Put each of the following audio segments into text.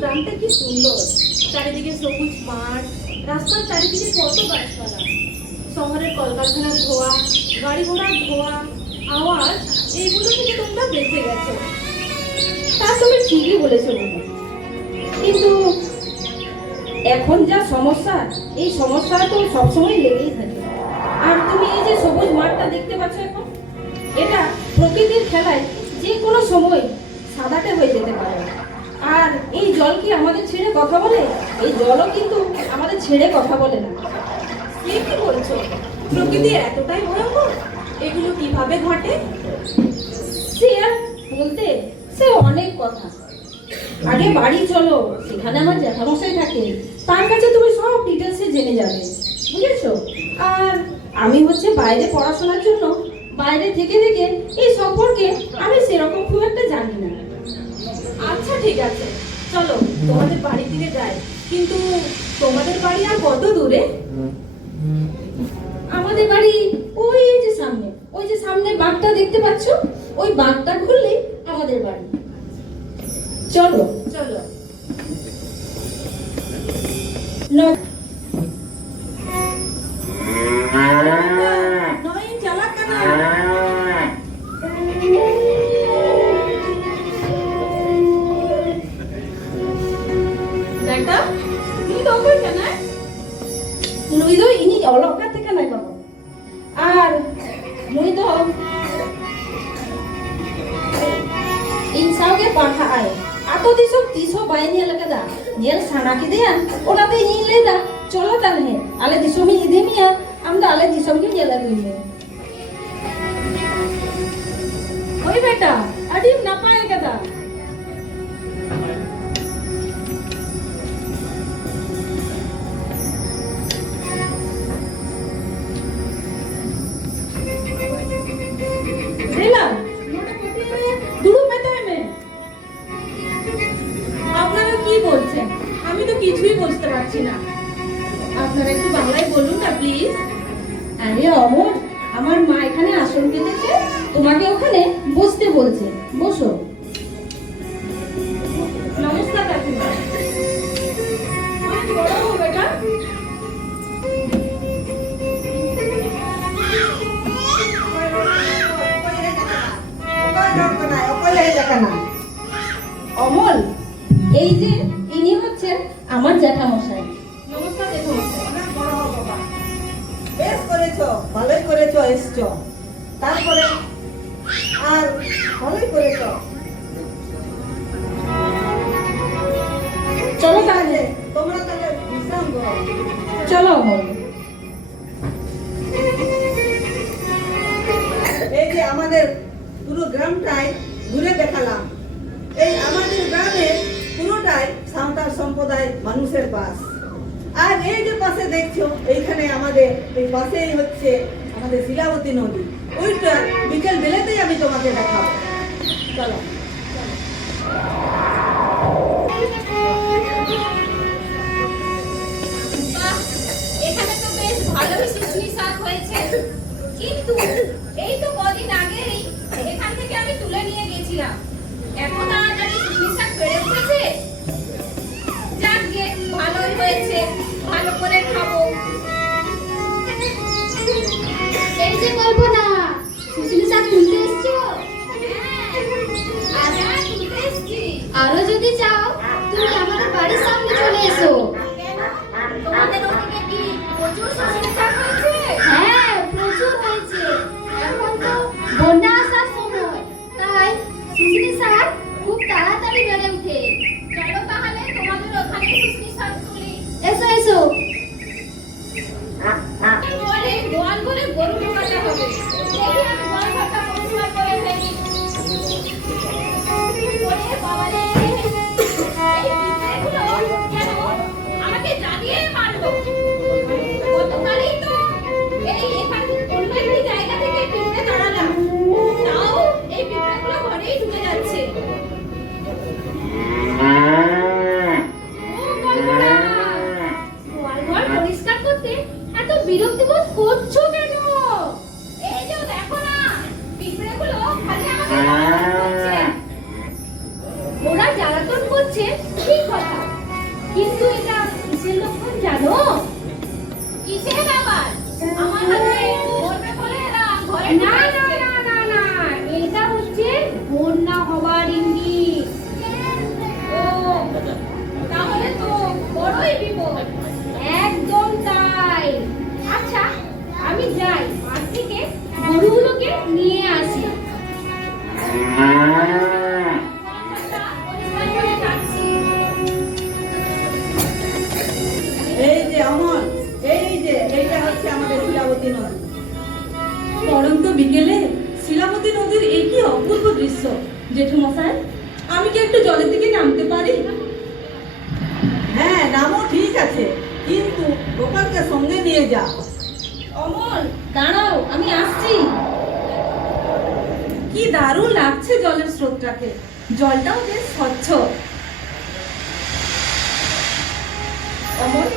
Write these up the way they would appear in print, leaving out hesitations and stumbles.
গ্রামটা কি সুন্দর, চারিদিকে সবুজ মাঠ, রাস্তার চারিদিকে কত গাছপালা, শহরের কলকারখানার ধোঁয়া, গাড়ি ঘোড়ার ধোঁয়া, আওয়াজ, এইগুলো থেকে তোমরা বেঁচে গেছো। তা তুমি ঠিকই বলেছো বন্ধু, কিন্তু এখন যা সমস্যা, এই সমস্যা তো সবসময় লেগেই থাকে। আর তুমি এই যে সবুজ মাঠটা দেখতে পাচ্ছ এখন, এটা প্রকৃতির খেলায় যে কোনো সময় সাদাটে হয়ে যেতে পারে। আর এই জল কি আমাদের ছেড়ে কথা বলে? এই জলও কিন্তু আমাদের ছেড়ে কথা বলে না। কি কি বলছো? প্রকৃতি এতটাই ভয়ঙ্কর? এগুলো কিভাবে ঘটে? সে আর বলতে, সে অনেক কথা। আগে বাড়ি চলো, সেখানে আমার জ্যাঠামশাই থাকে, তার কাছে তুমি সব ডিটেলসে জেনে যাবে, বুঝেছো? আর আমি হচ্ছে বাইরে পড়াশোনার জন্য বাইরে থেকে থেকে এই সম্পর্কে আমি সেরকম খুব একটা জানি না। আচ্ছা ঠিক আছে, চলো তোমাদের বাড়ির দিকে যাই। কিন্তু তোমাদের বাড়ি আর কত দূরে? আমাদের বাড়ি ওই যে সামনে, ওই যে সামনে বাঁকটা দেখতে পাচ্ছ, ওই বাঁকটা ঘুরলেই আমাদের বাড়ি। চলো চলো। নয় চালাক কেন? বেটা, তুমি তো ওপর কেন? নুই দো ইনি অলগা থেকে নাই পাবো। আর নুই দো ইনসাওগে পাঠা আয় আতো দিসব তিসো বাইনি লাগা নিয়াল সানা কি দেয়া ওনাতে ইনি লেদা চলো তাহলে আলে দিসমি ইদেমিয়া আমরা আলে দিসমি নিয়ালা কইলে। ওই বেটা আদিম না পায় কাদা। আপনারা কি বলছেন? আমি তো কিছুই বুঝতে পারছি না। আপনারা একটু বাংলায় বলুন না প্লিজ। আরে অমর, আমার মা এখানে আসন পেতেছে, তোমাকে ওখানে বসতে বলছে, বসো। নমস্কার কাকিমা। অনেক বড় হো বেটা। অমল, এই যে ইনি হচ্ছেন আমার জ্যাঠামশাই। নমস্কার জেঠুমশাই। অনেক বড় হও বাবা। বেশ করেছো, ভালোই করেছো এসছো। তারপরে আর ভালোই করেছো। চলো তাহলে, তোমরা তাহলে বিশ্রাম করো। চলো অমল। এই যে আমাদের পুরো গ্রামটাই ঘুরে দেখালাম। এই আমাদের গ্রামে পুরোটাই সাঁওতাল সম্প্রদায় মানুষের বাস। আর এই যে পাশে দেখছো, এইখানে আমাদের এই পাশেই হচ্ছে আমাদের শিলাবতী নদী। ওইটা বিকেল বেলাতেই আমি তোমাকে দেখাবো। চলো। বাহ, এখানে তো বেশ ভালোই শুকনি শাক হয়েছে, কিন্তু এই তো কদিন আগেই এখান থেকে আমি তুলে নিয়ে গেছিলাম। এত তাড়াতাড়ি শুকনি শাক বেড়ে উঠেছে। যাক গে, ভালোই হয়েছে, ভালো করে খাবো। এই যে কল্পনা, শুশুনি শাক তুলতে এসছো? হ্যাঁ, তুলতে এসছি। আরো যদি চাও তুমি আমাদের বাড়ির সামনে চলে এসো। কেন? তোমাদের ওদিকে কি প্রচুর শুকনি শাক হয়েছে? হ্যাঁ, প্রচুর হয়েছে। এখন তো বন্যা আসার সময়, তাই শুশুনি শাক খুব তাড়াতাড়ি বেড়ে ওঠে। চলো তাহলে তোমাদের ওখানে শুকনি শাক তুলি। এসো এসো। বলে গোয়াল ঘরে গরু ঢোকাতে হবে। দেখি আমি গোয়াল ঘরটা পরিষ্কার করে ফেলি। ওরে বাবারে, এই পিঁপড়েগুলো কেন আমাকে জানিয়ে মারলো? গতকালই তো এখানে অন্য একটি জায়গা থেকে পিঁপড়ে তাড়ালাম, তাও এই পিঁপড়েগুলো ঘরেই ঢুকে যাচ্ছে। ও কল্পনা, গোয়াল ঘর পরিষ্কার করতে এত বিরক্তিবোধ করছো কেন? এই যে দেখো না, পিঁপড়েগুলো খালি আমাকে জ্বালাতন করছে। ওরা জ্বালাতন করছে ঠিক কথা, না না না না না, এটা হচ্ছে বন্যা হবার ইঙ্গিত। ও, তাহলে তো বড়ই বিপদ। একদম তাই। আচ্ছা, আমি যাই, মাঠ থেকে গরুগুলোকে নিয়ে আসি। সংসারটা পরিষ্কার করে রাখছি। এই যে অমল, এই যে এইটা হচ্ছে আমাদের শিলাবতী নদী। পরন্ত বিকেলে শিলাবতী নদীর এই কি অপূর্ব দৃশ্য। জেঠুমশাই, আমি কি একটু জলের দিকে নামতে পারি? হ্যাঁ, নামও ঠিক আছে, কিন্তু গোপালকে সঙ্গে নিয়ে যা। অমল, দাঁড়াও, আমি আসছি। কি দারুণ লাগছে জলের স্রোতটাকে, জলটাও বেশ স্বচ্ছ। অমল,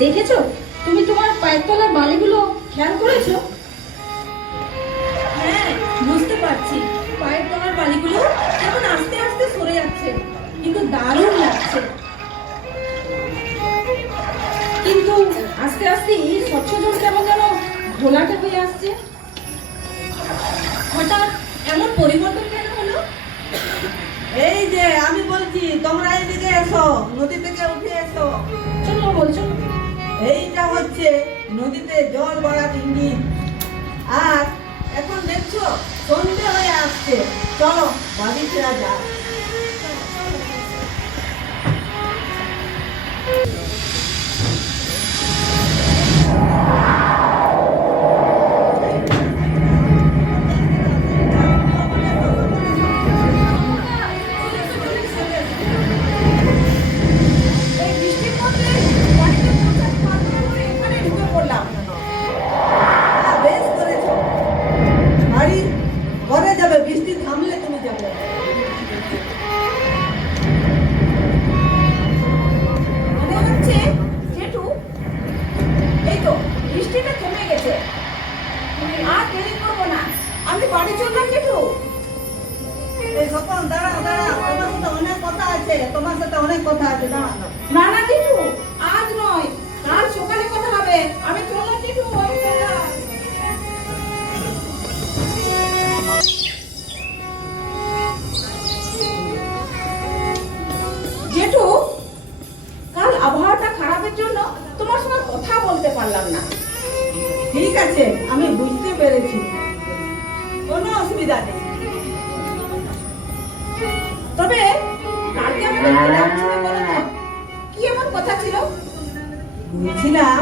দেখেছো? তুমি তোমার পায়ের তলার বালিগুলো খেয়াল করেছো? হ্যাঁ, বুঝতে পারছি, পায়ের তলার বালিগুলো এখন আস্তে আস্তে সরে যাচ্ছে, কিন্তু দারুণ লাগছে। কিন্তু আস্তে আস্তে এই স্বচ্ছ জল কেমন যেন ঘোলাটে হয়ে আসছে। হঠাৎ এমন পরিবর্তন কেন হলো? এই যে আমি বলছি, তোমরা এইদিকে এসো, নদী থেকে উঠে এসো। চলো অমল, চলো। এইটা হচ্ছে নদীতে জল বাড়ার ইঙ্গিত। আর এখন দেখছো সন্ধে হয়ে আসছে, চলো বাড়ি ফেরা যাক। এই বৃষ্টির মধ্যে বাড়িতে পৌঁছাতে পারবো না বলে এখানে ঢুকে পড়লাম। বেশ করেছো, বাড়ি ঘরে যাবে, বৃষ্টি থামলে তুমি যাবে। মনে হচ্ছে জেঠু, এই তো বৃষ্টিটা থেমে গেছে। আর দেরি করবো না, আমি বাড়ি চললাম জেঠু। এই স্বপন, দাঁড়াও দাঁড়াও, তোমার সাথে অনেক কথা আছে, তোমার সাথে অনেক কথা আছে, দাঁড়াও। না না জেঠু, আজ নয়, কাল সকালে কথা হবে। আমি চললাম জেঠু, আমি চললাম। জেঠু, কাল আবহাওয়াটা খারাপের জন্য তোমার সঙ্গে কথা বলতে পারলাম না। ঠিক আছে, আমি বুঝতে পেরেছি, কোনো অসুবিধা নেই। তবে কালকে আমাদের কি ডাকছিলে বলো তো? কি এমন কথা ছিল? বলছিলাম,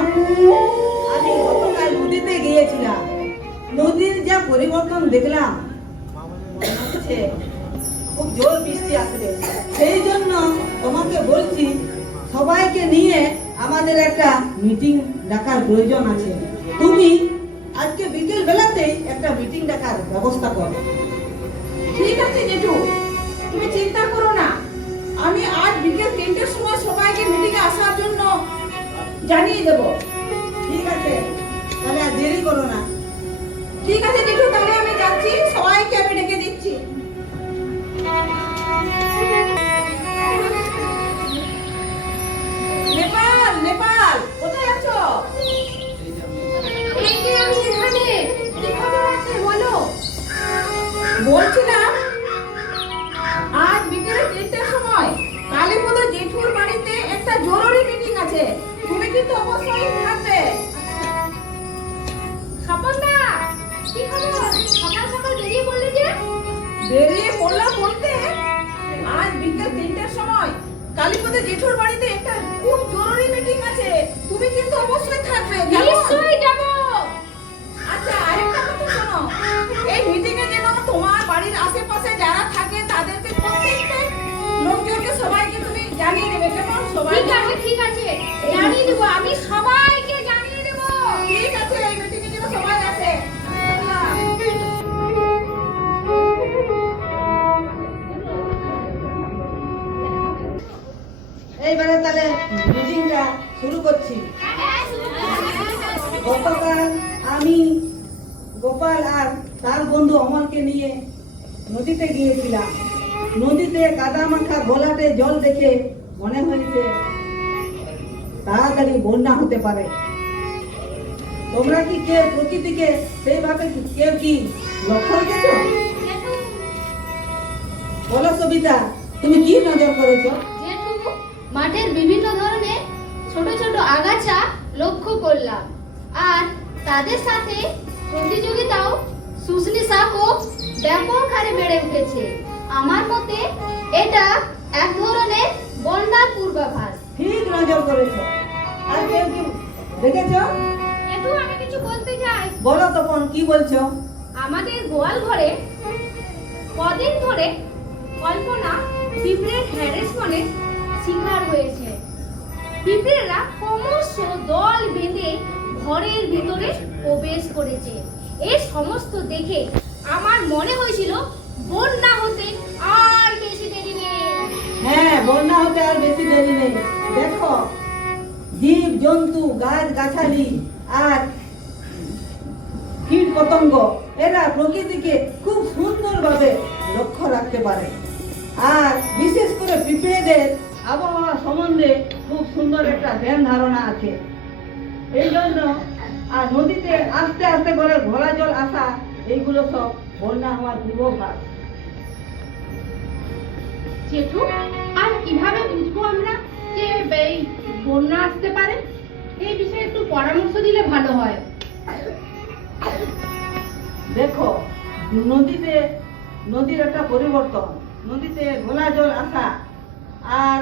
আমি গতকাল নদীতে গিয়েছিলাম, নদীর যা পরিবর্তন দেখলাম, মনে হচ্ছে খুব জোর বৃষ্টি আসবে। সেই জন্য তোমাকে বলছি, সবাইকে নিয়ে আমাদের একটা মিটিং ডাকার প্রয়োজন আছে। তুমি আজকে বিকেল বেলাতেই একটা মিটিং ডাকার ব্যবস্থা করো। ঠিক আছে জেঠু, তুমি চিন্তা করো না, আমি আজ বিকেল 3টের সময় সবাইকে মিটিংয়ে আসার জন্য জানিয়ে দেব। ঠিক আছে, তাহলে আর দেরি করো না। ঠিক আছে জেঠু, তাহলে আমি যাচ্ছি, সবাইকে আমি ডেকে দিচ্ছি। নেপাল, নেপাল, কোথায় আছো? এই যে আমি এখানে। কি খবর আছে বলো? বলছিলাম, আজ বিকেলে 3টের সময় কালীপদ জেঠুর বাড়িতে একটা জরুরি মিটিং আছে, তুমি কিন্তু অবশ্যই থাকবে। স্বপনদা, কি খবর? সকাল সকাল বেরিয়ে পড়লে যে? বেরিয়ে পড়লাম বলতে, আজ বিকেল 3টের সময় কালীপদ জেঠুর বাড়িতে একটা খুব জরুরি মিটিং আছে, তুমি কিন্তু অবশ্যই থাকবে। কেমন? নিশ্চয়ই যাব। আচ্ছা, আরেকটা কথা শোনো, এই মিটিং এ যেন তোমার বাড়ির আশেপাশে যারা থাকে তাদেরকে প্রত্যেকটা লোকজনকে সবাইকে তুমি জানিয়ে দেবে, কেমন? সবাই ঠিক আছে, ঠিক আছে, জানিয়ে দেবো, আমি সবাইকে জানিয়ে দেবো। ঠিক আছে, এই মিটিং এ যেন সবাই আসে। এইবারে তাহলে মিটিংটা শুরু করছি। গতকাল আমি গোপাল আর তার বন্ধু অমলকে নিয়ে নদীতে গিয়েছিলাম। নদীতে কাদা মাখা ঘোলাটে জল দেখে মনে হয়েছে তাড়াতাড়ি বন্যা হতে পারে। তো তোমরা কি কেউ প্রকৃতিকে সেইভাবে কেউ কি লক্ষ্য রেখেছো? জেঠু বলো সবিতা, তুমি কি নজর করেছো? জেঠু মাঠের বিভিন্ন ধরনের ছোট ছোট আগাছা লক্ষ্য করলাম, আর তাদের সাথে প্রতিযোগিতাও শুষ্নি শাকও ব্যাপক হারে বেড়ে উঠেছে। আমার মতে এটা এক ধরনের বন্যার পূর্বাভাস। ঠিক নজর করেছো। আর কেউ কি দেখেছো? জেঠু আমি কিছু বলতে চাই। বলো তপন, কি বলছো? আমাদের গোয়াল ঘরে কদিন ধরে কল্পনা পিঁপড়ের হ্যারাসমেন্টের শিকার হয়েছে। পিঁপড়েরা ক্রমশ দল বেঁধে ঘরের ভিতরে প্রবেশ করেছে। এই সমস্ত দেখে আমার মনে হয়েছিল বন্যা হতে আর বেশি দেরি নেই। হ্যাঁ, বন্যা হতে আর বেশি দেরি নেই। দেখো, জীব জন্তু, গাছ গাছালি আর কীট পতঙ্গ এরা প্রকৃতিকে খুব সুন্দরভাবে লক্ষ্য রাখতে পারে। আর বিশেষ করে পিঁপড়েদের আবহাওয়া সম্বন্ধে খুব সুন্দর একটা ধ্যান ধারণা আছে। এই জন্য আর নদীতে আস্তে আস্তে করে ঘোড়া জল আসা, এইগুলো সব বন্যা হওয়ার পূর্বাভাস। জেঠু, আর কিভাবে বুঝবো আমরা যে এই বন্যা আসতে পারে? এই বিষয়ে একটু পরামর্শ দিলে ভালো হয়। দেখো, নদীর একটা পরিবর্তন, নদীতে ঘোলা জল আসা, আর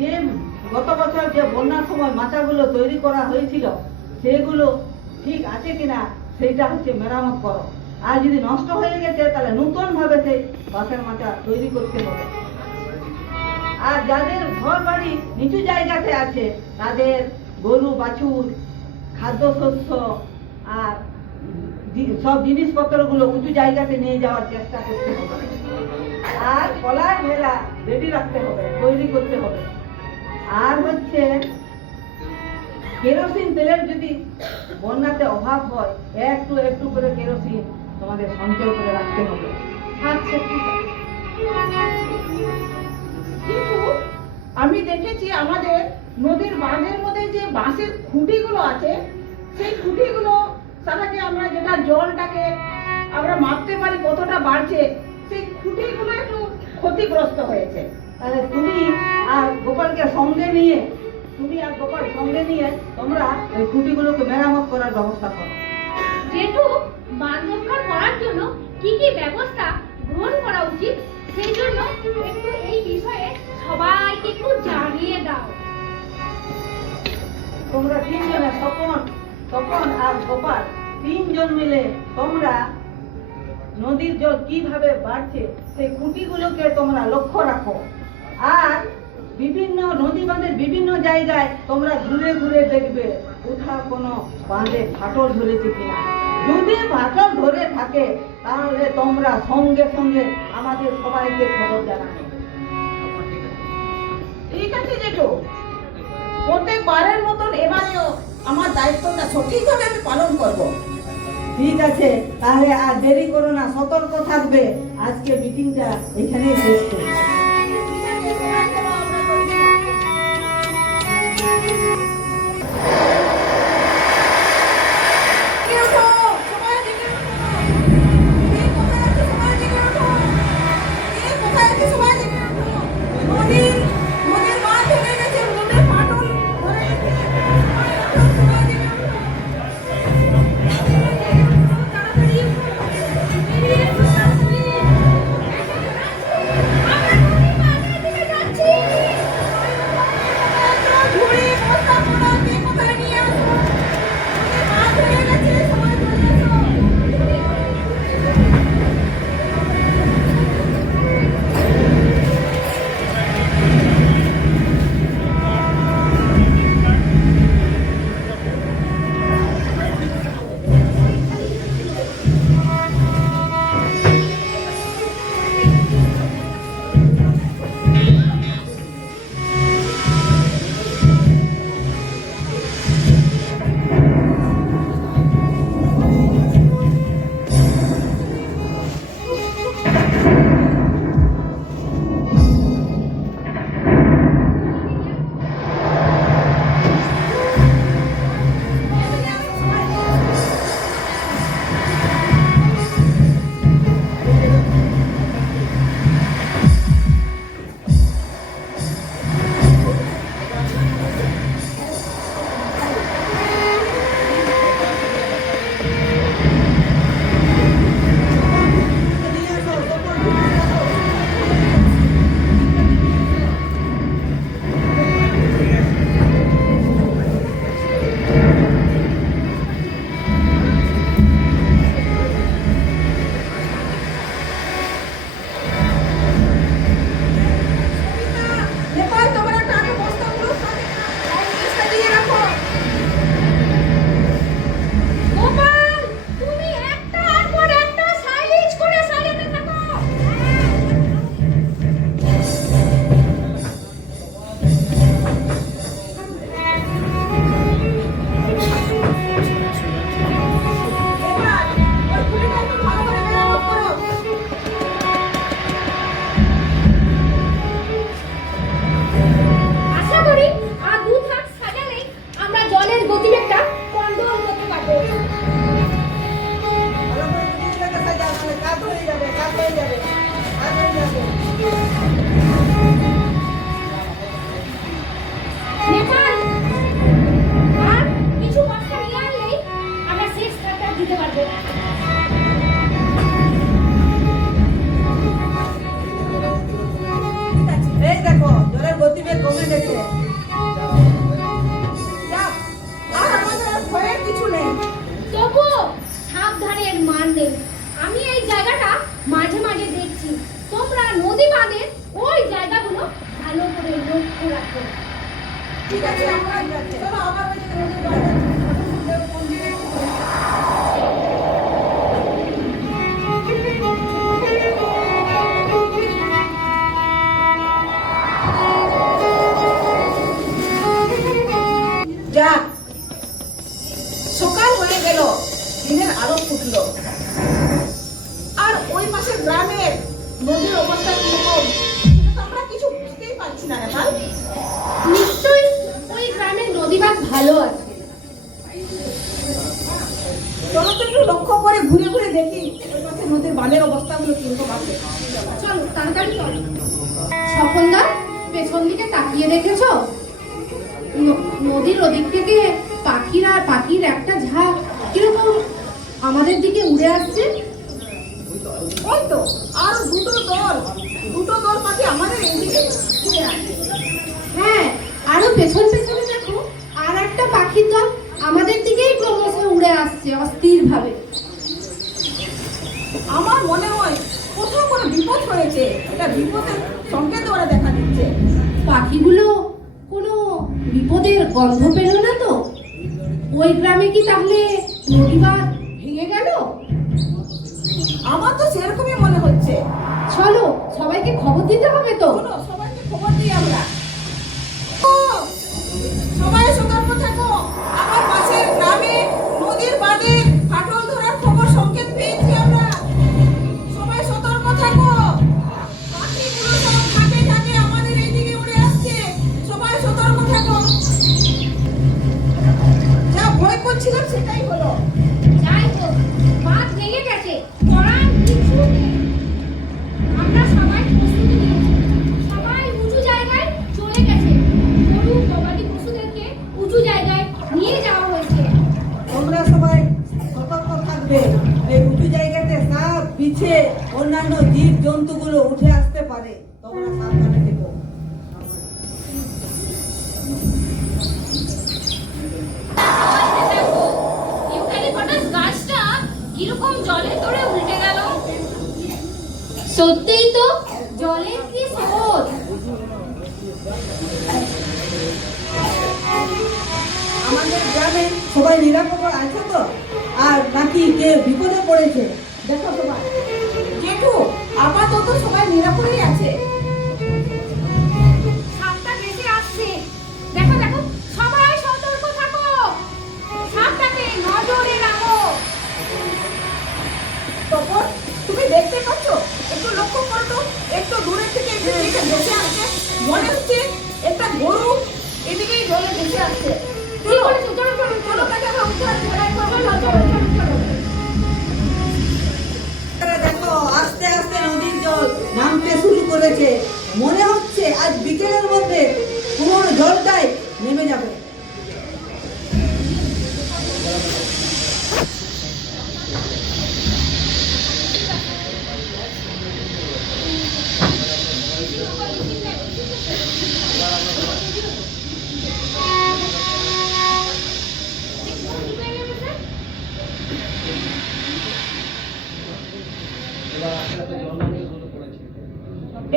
যে গত বছর যে বন্যার সময় মাচাগুলো তৈরি করা হয়েছিল সেগুলো ঠিক আছে কিনা সেইটা হচ্ছে মেরামত করো। আর যদি নষ্ট হয়ে গেছে তাহলে নতুন ভাবে সেই বাঁশের মাচা তৈরি করতে হবে। আর যাদের ঘর বাড়ি নিচু জায়গাতে আছে তাদের গরু বাছুর, খাদ্যশস্য আর সব জিনিসপত্রগুলো উঁচু জায়গাতে নিয়ে যাওয়ার চেষ্টা করতে হবে। আর কলার ভেলা রেডি রাখতে হবে, তৈরি করতে হবে। আর হচ্ছে কেরোসিন তেলের যদি বন্যাতে অভাব হয়, একটু একটু করে কেরোসিন তোমাদের সঞ্চয় করে রাখতে হবে। আচ্ছা, ঠিক আছে। কিন্তু আমি দেখেছি আমাদের নদীর বাঁধের মধ্যে যে বাঁশের খুঁটিগুলো আছে, সেই খুঁটিগুলো সারাকে আমরা যেটা জলটাকে আমরা মাপতে পারি কতটা বাড়ছে, সেই খুঁটিগুলো একটু ক্ষতিগ্রস্ত হয়েছে। তাহলে তুমি আর গোপাল সঙ্গে নিয়ে তোমরা ওই খুঁটিগুলোকে মেরামত করার ব্যবস্থা করো। জেঠু, বাঁধ রক্ষা করার জন্য কি কি ব্যবস্থা গ্রহণ করা উচিত সেই জন্য একটু এই বিষয়ে সবাইকে একটু জানিয়ে দাও। তোমরা তিনজনে, তপন আর গোপাল, তিনজন মিলে তোমরা নদীর জল কিভাবে বাড়ছে সেই খুঁটিগুলোকে তোমরা লক্ষ্য রাখো। আর বিভিন্ন নদী বাঁধের বিভিন্ন জায়গায় তোমরা ঘুরে ঘুরে দেখবে কোথাও কোনো বাঁধে ফাটল ধরেছে কিনা। যদি ফাটল ধরে থাকে তাহলে তোমরা সঙ্গে সঙ্গে আমাদের সবাইকে খবর জানাবে। ঠিক আছে জেঠু, প্রত্যেকবারের মতন এবারেও আমার দায়িত্বটা সঠিকভাবে আমি পালন করব। ঠিক আছে, তাহলে আর দেরি করো না, সতর্ক থাকবে। আজকে মিটিংটা এখানেই শেষ করি। ঘুড়ি, বস্তা, পোড়া, কে কোথায় নিয়ে হয়ে যাবে। আর হয়ে যাবে। নেপাল আর কিছু বস্তা নিয়ে আনলেই আমরা শেষ টাকা দিতে পারবো। ঠিক আছে। এই দেখো জলের গতিবেগ কমে গেছে। যাক, আর আমাদের আর ভয়ের কিছু নেই। তবুও সাবধানের মান নেই। আমি এই জায়গাটা মাঝে মাঝে দেখছি। তোমরা নদী বাঁধের ওই জায়গাগুলো ভালো করে লক্ষ্য রাখো। ঠিক আছে, আমরা চলো আবার ওই যে নদীর বাইরে মন্দিরে যাক, সকাল হয়ে গেল, দিনের আলো ফুটলো। আর ওই পাশের গ্রামের নদীর অবস্থা কিরকম সেটা তো আমরা কিছু বুঝতেই পারছি না নেপাল। নিশ্চয়ই ওই গ্রামের নদীবাঁধ ভালো আছে। চলো তো একটু লক্ষ্য করে ঘুরে ঘুরে দেখি ওই পাশে নদীর বাঁধের অবস্থাগুলো কিরকম আছে। চলো তাড়াতাড়ি চলো। স্বপনদা, পেছন দিকে তাকিয়ে দেখেছো? নদীর ওদিক থেকে পাখির একটা ঝাঁক কিরকম আমাদের দিকে উড়ে আসছে। ওই তো আর দুটো দল পাখি আমাদের এইদিকে ঘুরে আসে। হ্যাঁ, আরো পেছন পেছনে দেখো আর একটা পাখির দল আমাদের দিকেই ক্রমশ উড়ে আসছে অস্থির ভাবে। আমার মনে হয় কোথাও কোনো বিপদ হয়েছে, এটা বিপদের সংকেত ওরা দেখা দিচ্ছে। পাখিগুলো কোনো বিপদের গন্ধ পেল না তো? ওই গ্রামে কি তাহলে নদীবাঁধ ভেঙে গেল? আমার তো সেরকমই মনে হচ্ছে। চলো সবাইকে খবর দিতে হবে তো। চলো সবাইকে খবর দিই আমরা। ও, সবাই সতর্ক থাকো। আমার পাশের গ্রামে নদীর বাঁধে ফাটল ধরার খবর সংকেত পেয়েছি আমরা। সবাই সতর্ক থাকো। পাখিগুলো সব থাকে থাকে আমাদের এইদিকে উড়ে আসছে। সবাই সতর্ক থাকো। যা ভয় করছিলাম সেটাই হলো। যাই হোক, বাঁধ ভেঙে গেছে, করার কিছু নেই। আমরা সবাই প্রস্তুতি নিয়েছি। সবাই উঁচু জায়গায় চলে গেছে। গরু গবাদি পশুদেরকে উঁচু জায়গায় নিয়ে যাওয়া হয়েছে। তোমরা সবাই সতর্ক থাকবে। এই উঁচু জায়গাতে সাপ, বিছে, অন্যান্য জীব জন্তুগুলো উঠে আসতে পারে। তোমরা সাবধানে থেকো। দেখো, ইউক্যালিপটাস গাছটা কিরকম জলে তোড়ে উল্টে গেল। সত্যিই তো, জলের কি স্রোত! আমাদের গ্রামে সবাই নিরাপদ আছে তো? আর নাকি কে বিপদে পড়েছে? দেখো সবাই। জেঠু, আপাতত সবাই নিরাপদেই আছে। সাপটা ভেসে আসছে। দেখো দেখো, সবাই সতর্ক থাকো। সাপটাকে নজরে রাখো। তখন তুমি দেখতে পাচ্ছ? একটু লক্ষ্য করো তো, একটু দূরে থেকে একটু দেখে ভেসে আসছে। মনে হচ্ছে একটা গরু এদিকেই জলে ভেসে আসছে। চলো চলো চলো চলো, তাকে আমরা উদ্ধার করাই করবো। দেখো আস্তে আস্তে নদীর জল নামতে শুরু করেছে। মনে হচ্ছে আজ বিকেলের মধ্যে পুরো জলটাই নেমে যাবে।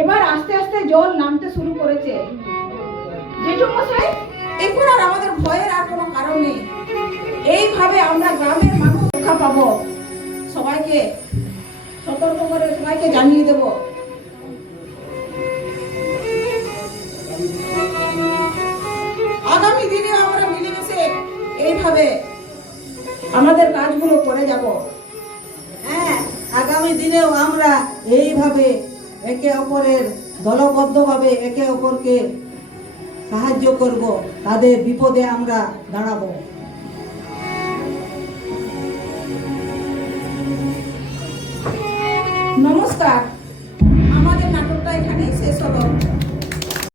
এবার আস্তে আস্তে জল নামতে শুরু করেছে। জেঠু মশাই, এখন আর আমাদের ভয়ের আর কোনো কারণ নেই। এইভাবে আমরা গ্রামের মানুষ রক্ষা পাবো। সবাইকে সতর্ক করে সবাইকে জানিয়ে দেব। আগামী দিনে আমরা মিলেমিশে এইভাবে আমাদের কাজগুলো করে যাব। হ্যাঁ, আগামী দিনেও আমরা এইভাবে একে অপরের দলবদ্ধভাবে একে অপরকে সাহায্য করব। তাদের বিপদে আমরা দাঁড়াবো। নমস্কার। নমস্কার।